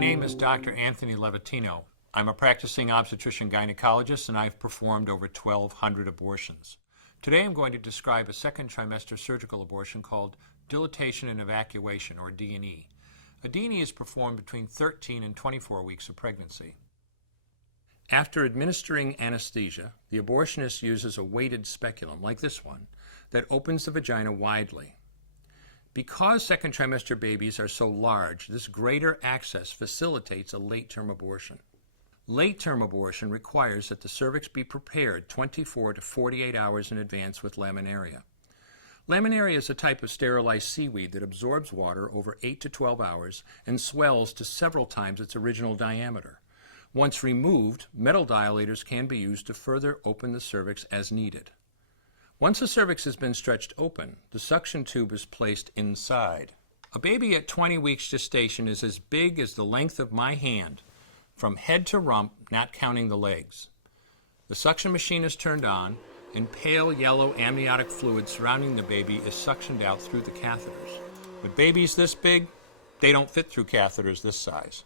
name is Dr. Anthony Levatino. I'm a practicing obstetrician-gynecologist, and I've performed over 1,200 abortions. Today I'm going to describe a second trimester surgical abortion called dilatation and evacuation, or D&E. A D&E is performed between 13 and 24 weeks of pregnancy. After administering anesthesia, the abortionist uses a weighted speculum, like this one, that opens the vagina widely. Because second trimester babies are so large, this greater access facilitates a late-term abortion. Late-term abortion requires that the cervix be prepared 24 to 48 hours in advance with laminaria. Laminaria is a type of sterilized seaweed that absorbs water over 8 to 12 hours and swells to several times its original diameter. Once removed, metal dilators can be used to further open the cervix as needed. Once the cervix has been stretched open, the suction tube is placed inside. A baby at 20 weeks gestation is as big as the length of my hand, from head to rump, not counting the legs. The suction machine is turned on, and pale yellow amniotic fluid surrounding the baby is suctioned out through the catheters. With babies this big, they don't fit through catheters this size.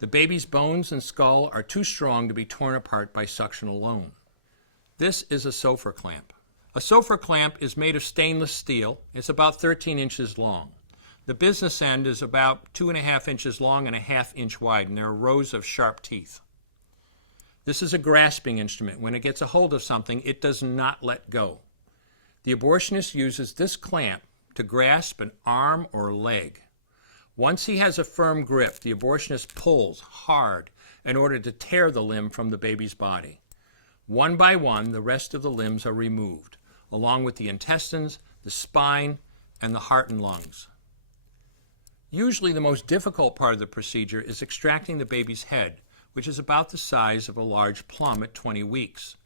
The baby's bones and skull are too strong to be torn apart by suction alone. This is a Sofer clamp. A Sofer clamp is made of stainless steel. It's about 13 inches long. The business end is about 2.5 inches long and 1/2 inch wide, and there are rows of sharp teeth. This is a grasping instrument. When it gets a hold of something, it does not let go. The abortionist uses this clamp to grasp an arm or leg. Once he has a firm grip, the abortionist pulls hard in order to tear the limb from the baby's body. One by one, the rest of the limbs are removed, along with the intestines, the spine, and the heart and lungs. Usually the most difficult part of the procedure is extracting the baby's head, which is about the size of a large plum at 20 weeks.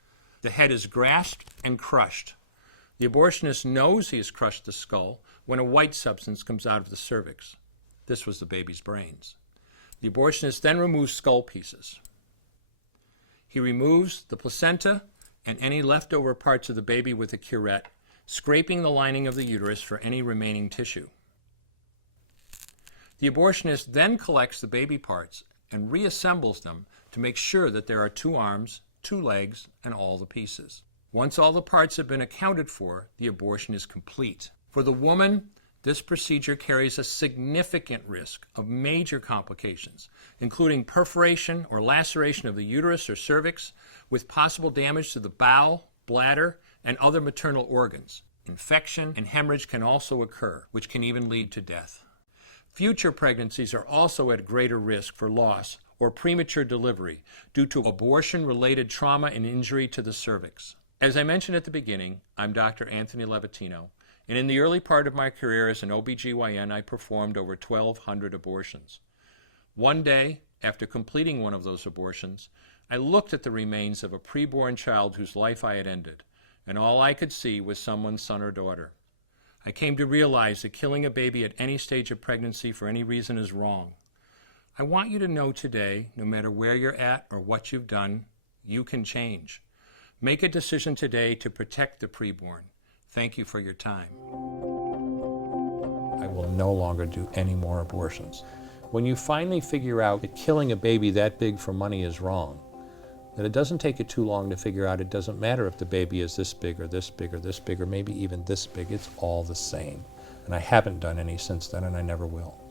The head is grasped and crushed. The abortionist knows he has crushed the skull when a white substance comes out of the cervix. This was the baby's brains. The abortionist then removes skull pieces. He removes the placenta and any leftover parts of the baby with a curette, scraping the lining of the uterus for any remaining tissue. The abortionist then collects the baby parts and reassembles them to make sure that there are 2 arms, 2 legs, and all the pieces. Once all the parts have been accounted for, the abortion is complete. For the woman, this procedure carries a significant risk of major complications, including perforation or laceration of the uterus or cervix, with possible damage to the bowel, bladder, and other maternal organs. Infection and hemorrhage can also occur, which can even lead to death. Future pregnancies are also at greater risk for loss or premature delivery due to abortion-related trauma and injury to the cervix. As I mentioned at the beginning, I'm Dr. Anthony Levatino, and in the early part of my career as an OBGYN, I performed over 1,200 abortions. One day, after completing one of those abortions, I looked at the remains of a preborn child whose life I had ended, and all I could see was someone's son or daughter. I came to realize that killing a baby at any stage of pregnancy for any reason is wrong. I want you to know today, no matter where you're at or what you've done, you can change. Make a decision today to protect the preborn. Thank you for your time. I will no longer do any more abortions. When you finally figure out that killing a baby that big for money is wrong, that it doesn't take you too long to figure out it doesn't matter if the baby is this big or this big or this big or maybe even this big, it's all the same. And I haven't done any since then, and I never will.